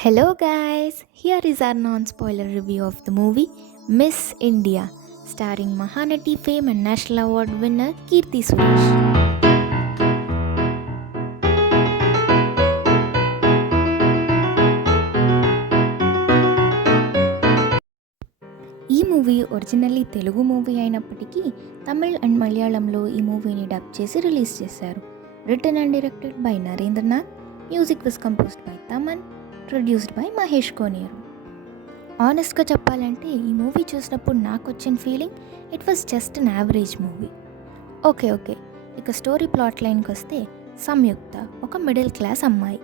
Hello guys, here is our non-spoiler review of the movie Miss India, starring Mahanati fame and National Award winner Keerthy Suresh. ఈ movie originally Telugu movie అయినప్పటికీ Tamil and మలయాళంలో ఈ మూవీని dub చేసి release చేశారు. Written and directed by Narendranath, music was composed by Thaman, produced by Mahesh Koneru. ఆనెస్ట్గా చెప్పాలంటే ఈ మూవీ చూసినప్పుడు నాకు వచ్చిన feeling it was just an average movie. Okay ఇక స్టోరీ ప్లాట్ లైన్కి వస్తే, సంయుక్త ఒక మిడిల్ క్లాస్ అమ్మాయి.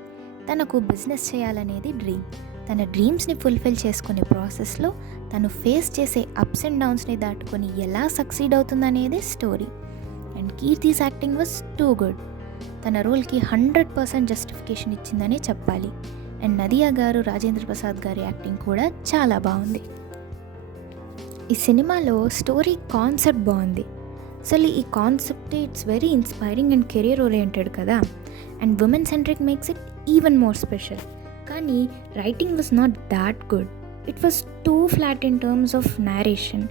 తనకు బిజినెస్ చేయాలనేది డ్రీమ్. తన డ్రీమ్స్ని ఫుల్ఫిల్ చేసుకునే ప్రాసెస్లో తను ఫేస్ చేసే అప్స్ అండ్ డౌన్స్ని దాటుకొని ఎలా సక్సీడ్ అవుతుందనేదే story. And Keerthy's acting was too good. తన రోల్కి 100% జస్టిఫికేషన్ ఇచ్చిందనే చెప్పాలి. అండ్ నదియా గారు, రాజేంద్ర ప్రసాద్ గారి యాక్టింగ్ కూడా చాలా బాగుంది. ఈ సినిమాలో స్టోరీ కాన్సెప్ట్ బాగుంది. అసలు ఈ concept it's very inspiring and career oriented కదా. And women centric makes it even more special. కానీ writing was not that good. It was too flat in terms of narration.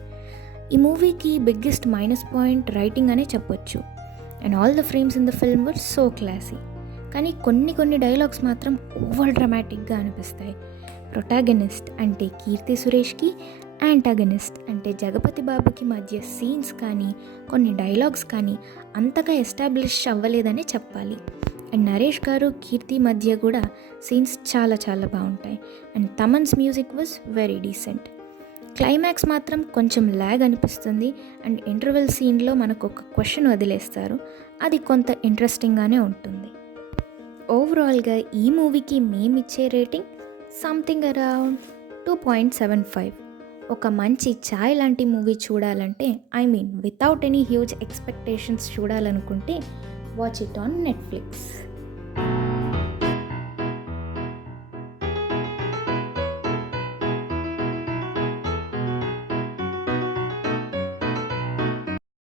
ఈ మూవీకి బిగ్గెస్ట్ మైనస్ పాయింట్ రైటింగ్ అనే చెప్పొచ్చు. And all the frames in the film were so classy. కానీ కొన్ని dialogues మాత్రం over డ్రామాటిక్గా అనిపిస్తాయి. Protagonist అంటే కీర్తి సురేష్కి, యాంటాగనిస్ట్ అంటే జగపతి బాబుకి మధ్య సీన్స్ కానీ కొన్ని డైలాగ్స్ కానీ అంతగా ఎస్టాబ్లిష్ అవ్వలేదనే చెప్పాలి. అండ్ నరేష్ గారు, కీర్తి మధ్య కూడా సీన్స్ చాలా బాగుంటాయి. And Thaman's music was very decent. Climax మాత్రం కొంచెం ల్యాగ్ అనిపిస్తుంది. అండ్ ఇంటర్వెల్ సీన్లో మనకు ఒక క్వశ్చన్ వదిలేస్తారు. అది కొంత ఇంట్రెస్టింగ్గానే ఉంటుంది. ఓవరాల్గా ఈ మూవీకి మేమిచ్చే రేటింగ్ సంథింగ్ అరౌండ్ 2.75. ఒక మంచి ఛాయ్ లాంటి మూవీ చూడాలంటే, వితౌట్ ఎనీ హ్యూజ్ ఎక్స్పెక్టేషన్స్ చూడాలనుకుంటే వాచ్ ఇట్ ఆన్ నెట్ఫ్లిక్స్.